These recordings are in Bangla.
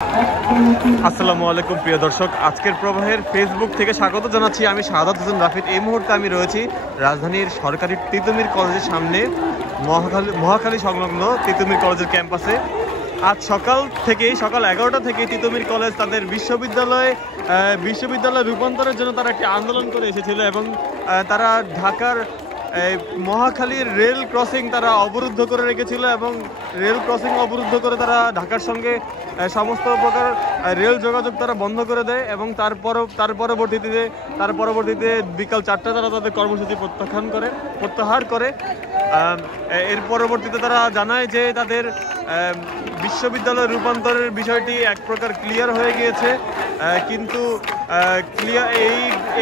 আসসালামু আলাইকুম প্রিয় দর্শক, আজকের প্রবাহের ফেসবুক থেকে স্বাগত জানাচ্ছি। আমি শাহাদাত হোসেন রাফিদ। এই মুহূর্তে আমি রয়েছি রাজধানীর সরকারি তিতুমির কলেজের সামনে, মহাখালী সংলগ্ন তিতুমির কলেজের ক্যাম্পাসে। আজ সকাল 11টা থেকে তিতুমির কলেজ তাদের বিশ্ববিদ্যালয় রূপান্তরের জন্য তারা একটি আন্দোলন করে এসেছিল এবং তারা ঢাকার মহাখালীর রেল ক্রসিং তারা অবরুদ্ধ করে রেখেছিল এবং রেল ক্রসিং অবরুদ্ধ করে তারা ঢাকার সঙ্গে সমস্ত প্রকার রেল যোগাযোগ তারা বন্ধ করে দেয় এবং তার পরবর্তীতে বিকাল 4টায় তারা তাদের কর্মসূচি প্রত্যাহার করে। এর পরবর্তীতে তারা জানায় যে তাদের বিশ্ববিদ্যালয় রূপান্তরের বিষয়টি এক প্রকার ক্লিয়ার হয়ে গিয়েছে, কিন্তু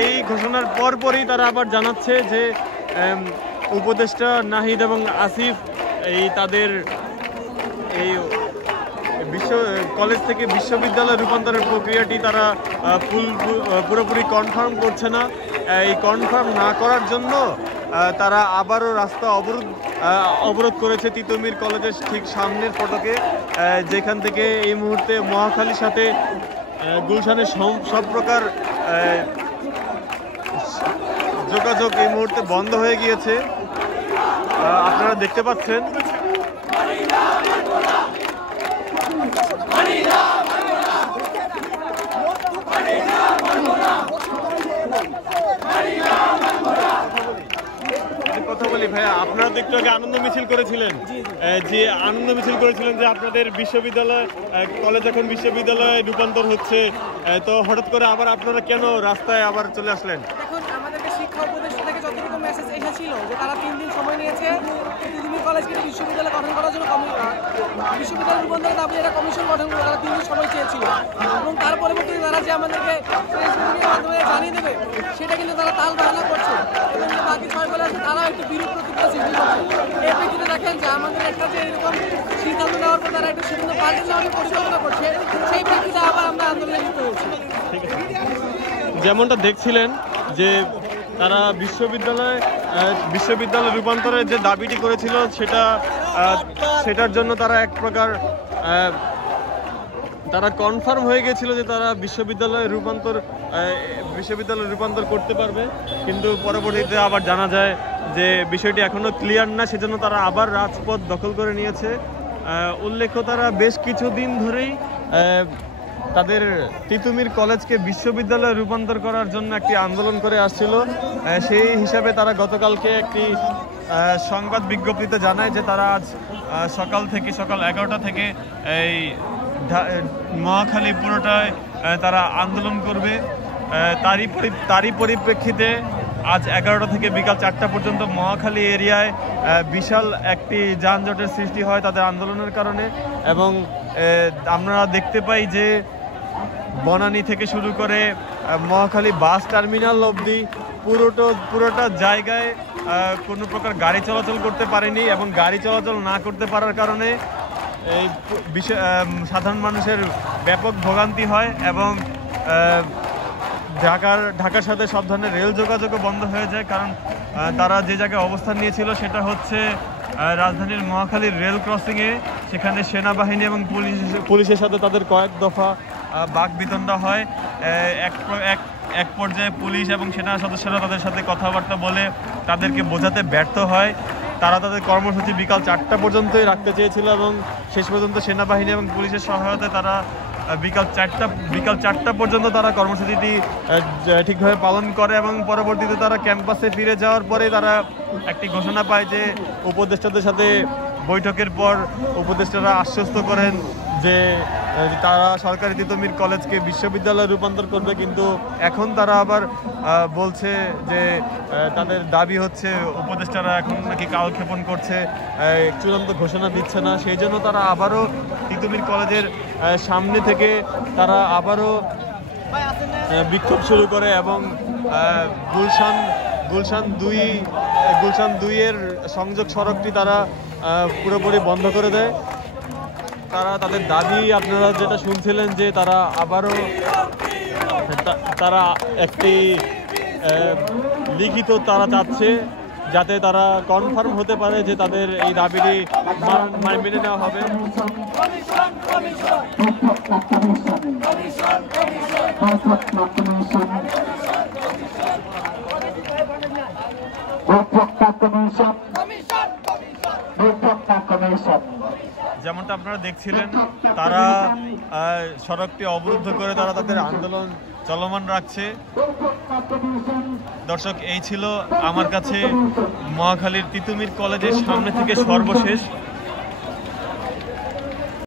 এই ঘোষণার পরপরই তারা আবার জানাচ্ছে যে উপদেষ্টা নাহিদ এবং আসিফ তাদের কলেজ থেকে বিশ্ববিদ্যালয় রূপান্তরের প্রক্রিয়াটি তারা পুরোপুরি কনফার্ম করছে না। এই কনফার্ম না করার জন্য তারা আবারও রাস্তা অবরোধ করেছে তিতুমির কলেজের ঠিক সামনের ফটকে, যেখান থেকে এই মুহূর্তে মহাখালীর সাথে গুলশানের সব প্রকার যোগাযোগ এই মুহূর্তে বন্ধ হয়ে গিয়েছে। আপনারা দেখতে পাচ্ছেন কথা বলি ভাইয়া, আপনারা তো একটু আগে আনন্দ মিছিল করেছিলেন যে আপনাদের বিশ্ববিদ্যালয় কলেজ এখন বিশ্ববিদ্যালয়ে রূপান্তর হচ্ছে, তো হঠাৎ করে আবার আপনারা কেন রাস্তায় আবার চলে আসলেন? দেখুন, আমাদেরকে শিক্ষা উপদেষ্টা থেকে যতটুকু মেসেজ এসেছিল যে তারা 3 দিন সময় নিয়েছে তিতুমির কলেজকে বিশ্ববিদ্যালয় গঠন করার জন্য, বিশ্ববিদ্যালয় রূপান্তরের দাবি একটা কমিশন গঠন করে তারা 3 দিন সময় চেয়েছিল এবং তার পরবর্তীতে তারা যে আমাদেরকে ফেসবুকের মাধ্যমে জানিয়ে দেবে সেটা কিন্তু তারা তাল বাহানা করছে এবং বাকি 6 বলে আছে তারাও একটু বিরূপ প্রতিক্রিয়া সৃষ্টি করছে। এর প্রেক্ষিতে দেখেন যে আমাদের একটা যে এরকম সিদ্ধান্ত নেওয়ার পর তারা একটু সিদ্ধান্ত পাল্টে নেওয়ার পরিকল্পনা করছে, সেই প্রেক্ষিতে আবার আমরা আন্দোলনে যুক্ত হচ্ছি। যেমনটা দেখছিলেন যে তারা বিশ্ববিদ্যালয় রূপান্তরের যে দাবিটি করেছিল সেটার জন্য তারা এক প্রকার তারা কনফার্ম হয়ে গেছিল যে তারা বিশ্ববিদ্যালয় রূপান্তর করতে পারবে, কিন্তু পরবর্তীতে আবার জানা যায় যে বিষয়টি এখনো ক্লিয়ার না, সেজন্য তারা আবার রাজপথ দখল করে নিয়েছে। উল্লেখ্য, তারা বেশ কিছুদিন ধরেই তাদের তিতুমির কলেজকে বিশ্ববিদ্যালয়ে রূপান্তর করার জন্য একটি আন্দোলন করে আসছিল। সেই হিসাবে তারা গতকালকে একটি সংবাদ বিজ্ঞপ্তিতে জানায় যে তারা আজ সকাল 11টা থেকে এই মহাখালী পুরোটায় তারা আন্দোলন করবে। তারই পরিপ্রেক্ষিতে আজ 11টা থেকে বিকাল 4টা পর্যন্ত মহাখালী এরিয়ায় বিশাল একটি যানজটের সৃষ্টি হয় তাদের আন্দোলনের কারণে এবং আমরা দেখতে পাই যে বনানী থেকে শুরু করে মহাখালী বাস টার্মিনাল অবধি পুরোটা জায়গায় কোনো প্রকার গাড়ি চলাচল করতে পারেনি এবং গাড়ি চলাচল না করতে পারার কারণে এই সাধারণ মানুষের ব্যাপক ভোগান্তি হয় এবং ঢাকার সাথে সব ধরনের রেল যোগাযোগও বন্ধ হয়ে যায়, কারণ তারা যে জায়গায় অবস্থান নিয়েছিল সেটা হচ্ছে রাজধানীর মহাখালীর রেল ক্রসিংয়ে। সেখানে সেনাবাহিনী এবং পুলিশের সাথে তাদের কয়েক দফা বাকবিতণ্ডা হয়। এক পর্যায়ে পুলিশ এবং সেনা সদস্যরা তাদের সাথে কথাবার্তা বলে তাদেরকে বোঝাতে ব্যর্থ হয়। তারা তাদের কর্মসূচি বিকাল 4টা পর্যন্তই রাখতে চেয়েছিল এবং শেষ পর্যন্ত সেনাবাহিনী এবং পুলিশের সহায়তায় তারা বিকাল 4টা পর্যন্ত তারা কর্মসূচিটি ঠিকভাবে পালন করে এবং পরবর্তীতে তারা ক্যাম্পাসে ফিরে যাওয়ার পরে তারা একটি ঘোষণা পায় যে উপদেষ্টাদের সাথে বৈঠকের পর উপদেষ্টারা আশ্বস্ত করেন যে তারা সরকারি তিতুমির কলেজকে বিশ্ববিদ্যালয়ে রূপান্তর করবে, কিন্তু এখন তারা আবার বলছে যে তাদের দাবি হচ্ছে উপদেষ্টারা এখন নাকি কালক্ষেপণ করছে, চূড়ান্ত ঘোষণা দিচ্ছে না। সেই জন্য তারা আবারও তিতুমির কলেজের সামনে থেকে তারা আবারও বিক্ষোভ শুরু করে এবং গুলশান 2-এর সংযোগ সড়কটি তারা পুরোপুরি বন্ধ করে দেয়। তাদের দাবি আপনারা যেটা শুনছিলেন যে তারা আবারও একটি লিখিত তারা চাচ্ছে যাতে তারা কনফার্ম হতে পারে যে তাদের এই দাবিটি মেনে নেওয়া হবে। যেমনটা আপনারা দেখছিলেন, তারা সড়কটি অবরুদ্ধ করে তারা তাদের আন্দোলন চলমান রাখছে। দর্শক, এই ছিল আমার কাছে মহাখালীর তিতুমির কলেজের সামনে থেকে সর্বশেষ